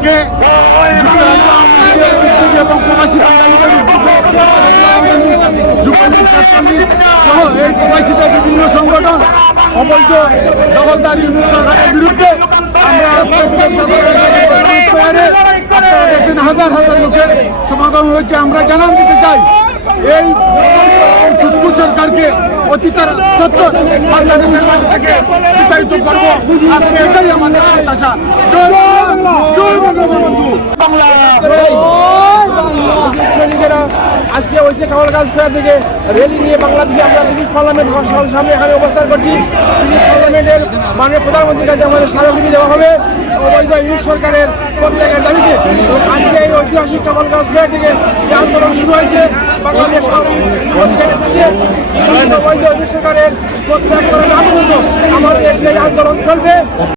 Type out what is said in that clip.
আজকে এবং প্রবাসী বাঙালিদের এই প্রবাসীদের বিভিন্ন সংগঠন অবৈধ দখলদারি সরকারের বিরুদ্ধে আমরা আপনারা দেখছেন হাজার হাজার লোকের সমাগম হয়েছে আমরা জানান দিতে চাই এই সুদকু সরকারকে অতীতের সত্য সত্তর বাংলাদেশের মাটি থেকে বিতাড়িত করব। আজকে এটাই আমাদের প্রত্যাশা। আজকে যে কামালগাছ স্কোয়ার থেকে র্যালি নিয়ে বাংলাদেশে আমরা ব্রিটিশ পার্লামেন্ট সামনে এখানে অবস্থান করছি। ব্রিটিশ পার্লামেন্টের মাননীয় প্রধানমন্ত্রীর কাছে আমাদের স্মারকলিপি দেওয়া হবে। অবৈধ ইংলিশ সরকারের প্রত্যেকের দাবিতে আজকে এই ঐতিহাসিক কামালগাছ স্কোয়ার থেকে এই আন্দোলন শুরু হয়েছে। বাংলাদেশ অবৈধ ইংলিশ সরকারের প্রত্যাগ করার পর্যন্ত আমাদের সেই আন্দোলন চলবে।